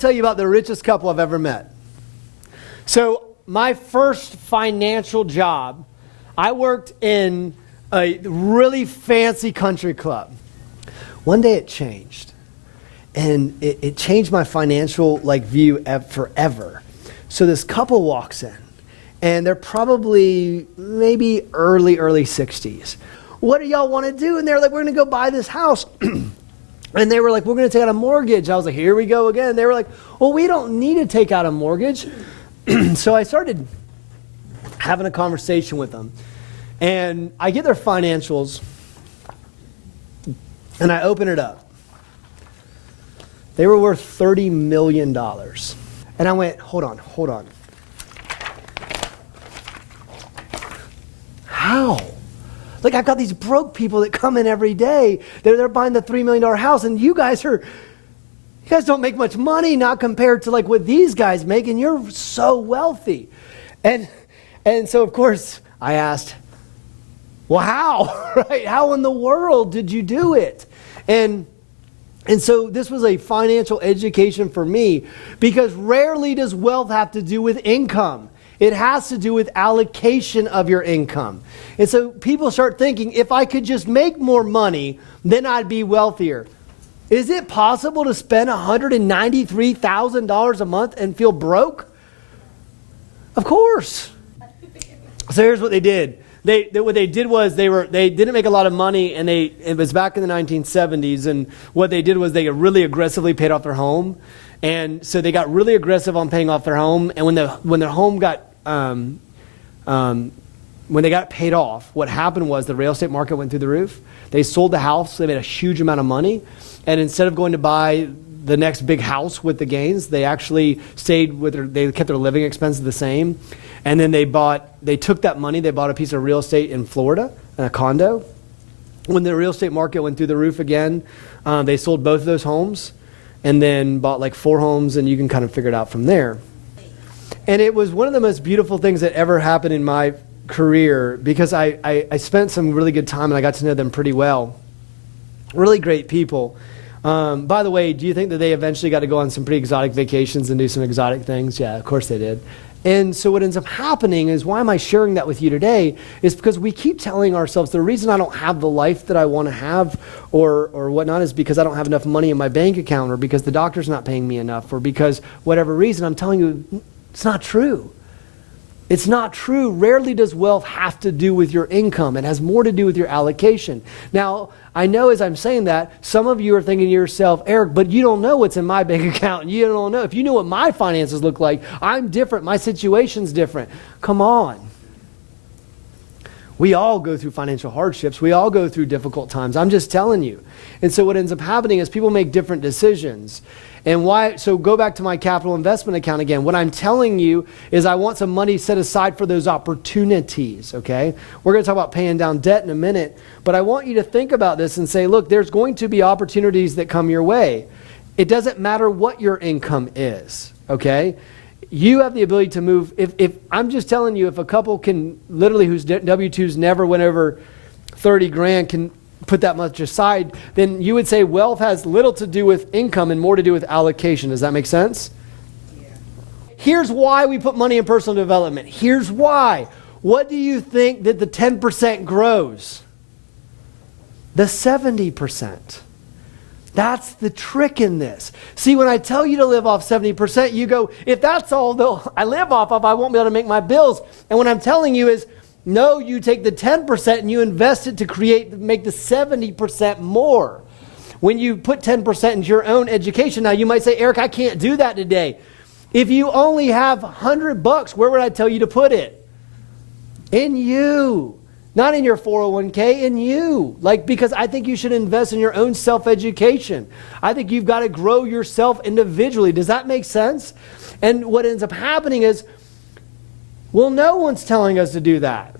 tell you about the richest couple I've ever met. So my first financial job, I worked in a really fancy country club. One day it changed. And it changed my financial view forever. So this couple walks in, and they're probably maybe early 60s. What do y'all want to do? And they're like, we're going to go buy this house. And they were like, we're going to take out a mortgage. I was like, here we go again. They were like, well, we don't need to take out a mortgage. So I started having a conversation with them. And I get their financials, and I open it up. They were worth $30 million. And I went, hold on. How? I've got these broke people that come in every day. They're buying the $3 million house, and you guys don't make much money, not compared to what these guys make, and you're so wealthy. And so, of course, I asked, well, how? Right? How in the world did you do it? And so this was a financial education for me, because rarely does wealth have to do with income. It has to do with allocation of your income. And so people start thinking, if I could just make more money, then I'd be wealthier. Is it possible to spend $193,000 a month and feel broke? Of course. So here's what they did. What they did was they didn't make a lot of money, and it was back in the 1970s, and what they did was they really aggressively paid off their home. And so they got really aggressive on paying off their home, and when their home got when they got paid off, what happened was the real estate market went through the roof. They sold the house, they made a huge amount of money, and instead of going to buy the next big house with the gains, they actually they kept their living expenses the same. And then they took that money, they bought a piece of real estate in Florida, a condo. When the real estate market went through the roof again, they sold both of those homes and then bought 4 homes, and you can kind of figure it out from there. And it was one of the most beautiful things that ever happened in my career, because I spent some really good time and I got to know them pretty well. Really great people. By the way, do you think that they eventually got to go on some pretty exotic vacations and do some exotic things? Yeah, of course they did. And so what ends up happening is, why am I sharing that with you today, is because we keep telling ourselves the reason I don't have the life that I want to have or whatnot is because I don't have enough money in my bank account, or because the doctor's not paying me enough, or because whatever reason. I'm telling you, it's not true. It's not true. Rarely does wealth have to do with your income. It has more to do with your allocation. Now, I know as I'm saying that, some of you are thinking to yourself, Eric, but you don't know what's in my bank account. You don't know. If you knew what my finances look like, I'm different. My situation's different. Come on. We all go through financial hardships. We all go through difficult times. I'm just telling you. And so what ends up happening is people make different decisions. And why? So go back to my capital investment account again. What I'm telling you is I want some money set aside for those opportunities, okay? We're going to talk about paying down debt in a minute, but I want you to think about this and say, look, there's going to be opportunities that come your way. It doesn't matter what your income is, okay? You have the ability to move. If I'm just telling you, if a couple can literally, whose W-2s never went over 30 grand, can put that much aside, then you would say wealth has little to do with income and more to do with allocation. Does that make sense? Yeah. Here's why we put money in personal development. Here's why. What do you think that the 10% grows? The 70%. That's the trick in this. See, when I tell you to live off 70%, you go, if that's all I live off of, I won't be able to make my bills. And what I'm telling you is, no, you take the 10% and you invest it to make the 70% more. When you put 10% into your own education, now you might say, Eric, I can't do that today. If you only have $100, where would I tell you to put it? In you. Not in your 401k, in you. Because I think you should invest in your own self-education. I think you've got to grow yourself individually. Does that make sense? And what ends up happening is, well, no one's telling us to do that.